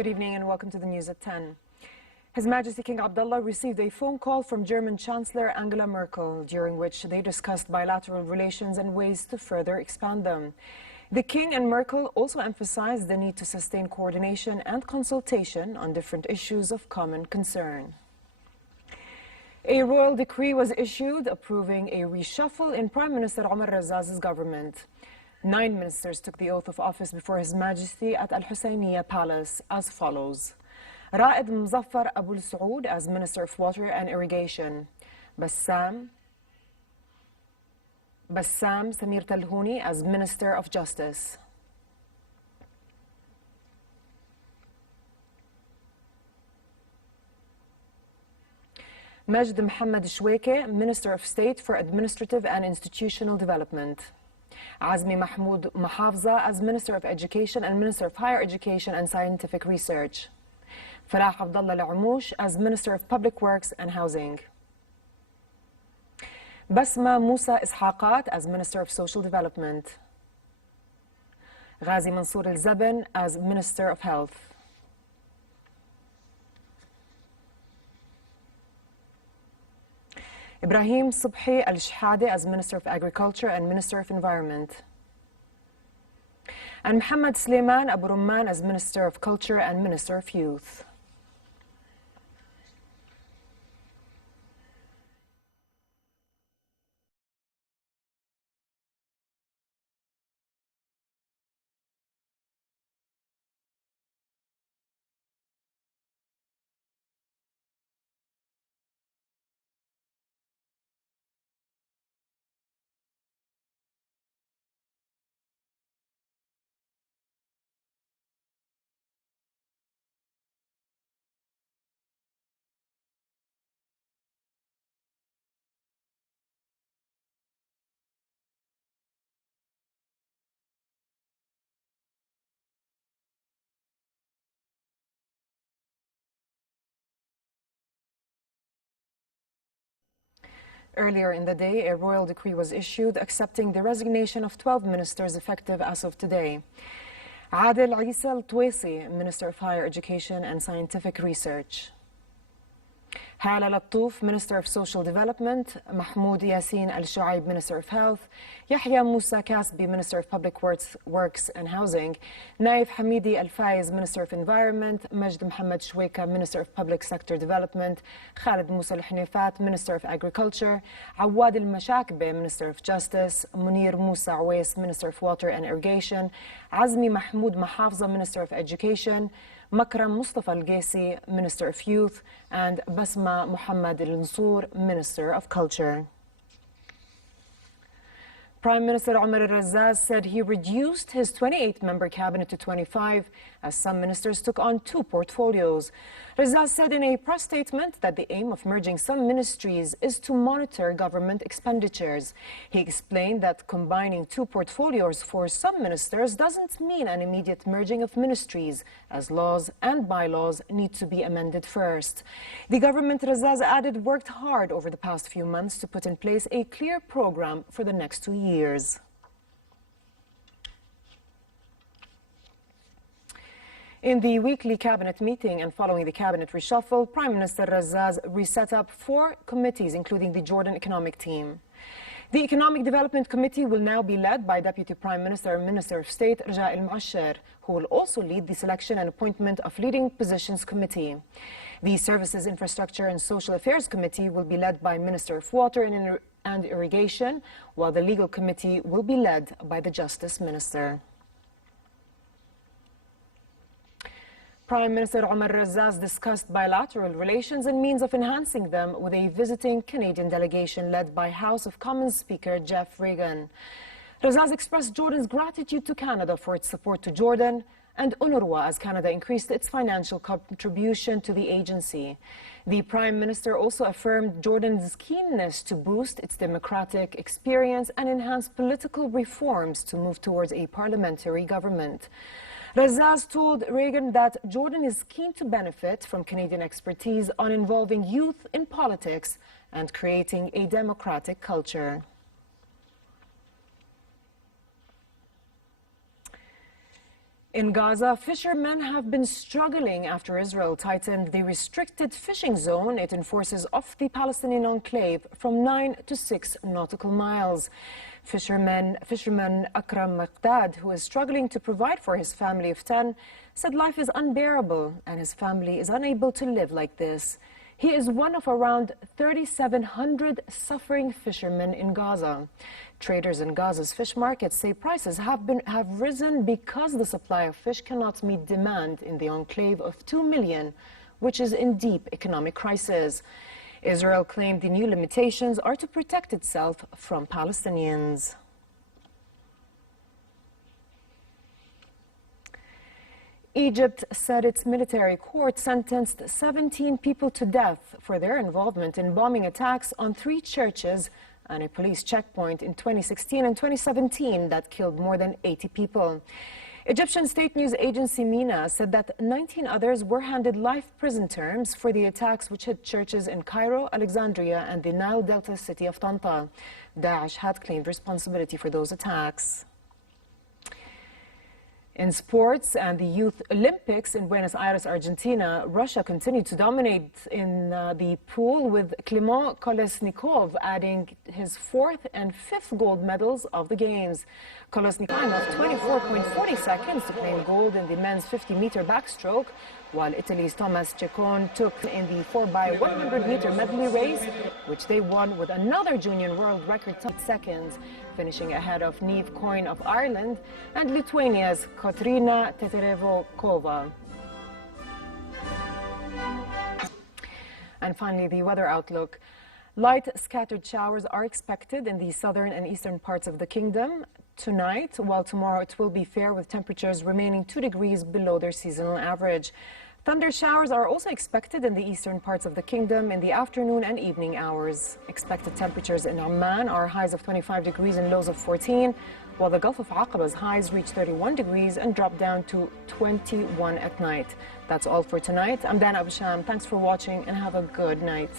Good evening and welcome to the news at 10. His Majesty King Abdullah received a phone call from German Chancellor Angela Merkel, during which they discussed bilateral relations and ways to further expand them. The King and Merkel also emphasized the need to sustain coordination and consultation on different issues of common concern. A royal decree was issued approving a reshuffle in Prime Minister Omar Razaz's government. 9 ministers took the oath of office before His Majesty at Al Husseiniya Palace as follows. Ra'ed Muzaffar Abu Saud as Minister of Water and Irrigation. Bassam Samir Talhouni as Minister of Justice. Majd Mohammed Shweke, Minister of State for Administrative and Institutional Development. Azmi Mahmoud Mahafza as Minister of Education and Minister of Higher Education and Scientific Research. Farah Abdullah Al-Amoush as Minister of Public Works and Housing. Basma Musa Ishaqat as Minister of Social Development. Ghazi Mansour Al-Zaben as Minister of Health. Ibrahim Subhi Al-Shhade as Minister of Agriculture and Minister of Environment. And Muhammad Suleiman Abu Rumman as Minister of Culture and Minister of Youth. Earlier in the day, a royal decree was issued accepting the resignation of 12 ministers effective as of today. Adel Isa Al-Twaisi, Minister of Higher Education and Scientific Research. Hala Lattouf, Minister of Social Development. Mahmoud Yassin Al-Shuaib, Minister of Health. Yahya Musa Kasbi, Minister of Public Works and Housing. Naif Hamidi Al-Faiz, Minister of Environment. Majd Mohammed Shweka, Minister of Public Sector Development. Khalid Musa Al-Hanifat, Minister of Agriculture. Awad Al-Mashakbe, Minister of Justice. Munir Musa Awais, Minister of Water and Irrigation. Azmi Mahmoud Mahafza, Minister of Education. Makram Mustafa Al-Gaisi, Minister of Youth, and Basma Muhammad Al-Nsour, Minister of Culture. Prime Minister Omar Razaz said he reduced his 28-member cabinet to 25 as some ministers took on 2 portfolios. Razaz said in a press statement that the aim of merging some ministries is to monitor government expenditures. He explained that combining 2 portfolios for some ministers doesn't mean an immediate merging of ministries, as laws and bylaws need to be amended first. The government, Razaz added, worked hard over the past few months to put in place a clear program for the next 2 years. In the weekly cabinet meeting and following the cabinet reshuffle, Prime Minister Razaz reset up 4 committees, including the Jordan Economic Team. The Economic Development Committee will now be led by Deputy Prime Minister and Minister of State Raja Al-Muashir, who will also lead the Selection and Appointment of Leading Positions Committee. The Services, Infrastructure and Social Affairs Committee will be led by Minister of Water and Irrigation, while the Legal Committee will be led by the Justice Minister. Prime Minister Omar Razaz discussed bilateral relations and means of enhancing them with a visiting Canadian delegation led by House of Commons Speaker Jeff Regan. Razaz expressed Jordan's gratitude to Canada for its support to Jordan and UNRWA as Canada increased its financial contribution to the agency. The Prime Minister also affirmed Jordan's keenness to boost its democratic experience and enhance political reforms to move towards a parliamentary government. Razaz told Reagan that Jordan is keen to benefit from Canadian expertise on involving youth in politics and creating a democratic culture. In Gaza, fishermen have been struggling after Israel tightened the restricted fishing zone it enforces off the Palestinian enclave from 9 to 6 nautical miles. Fisherman Akram Maqdad, who is struggling to provide for his family of 10, said life is unbearable and his family is unable to live like this. He is one of around 3,700 suffering fishermen in Gaza. Traders in Gaza's fish markets say prices have risen because the supply of fish cannot meet demand in the enclave of 2 million, which is in deep economic crisis. Israel claimed the new limitations are to protect itself from Palestinians. Egypt said its military court sentenced 17 people to death for their involvement in bombing attacks on 3 churches and a police checkpoint in 2016 and 2017 that killed more than 80 people. Egyptian state news agency MENA said that 19 others were handed life prison terms for the attacks which hit churches in Cairo, Alexandria, and the Nile Delta city of Tanta. Daesh had claimed responsibility for those attacks. In sports and the Youth Olympics in Buenos Aires, Argentina, Russia continued to dominate in the pool with Clement Kolesnikov adding his 4th and 5th gold medals of the Games. Kolesnikov of 24.40 seconds to claim gold in the men's 50-meter backstroke, while Italy's Thomas Ceccone took in the 4x100-meter medley race, which they won with another junior world record 8 seconds, finishing ahead of Niamh Coyne of Ireland and Lithuania's Kotryna Teterevokova. And finally, the weather outlook. Light scattered showers are expected in the southern and eastern parts of the kingdom tonight, while tomorrow it will be fair with temperatures remaining 2 degrees below their seasonal average. Thunder showers are also expected in the eastern parts of the kingdom in the afternoon and evening hours. Expected temperatures in Oman are highs of 25 degrees and lows of 14, while the Gulf of Aqaba's highs reach 31 degrees and drop down to 21 at night. That's all for tonight. I'm Dana Abisham. Thanks for watching and have a good night.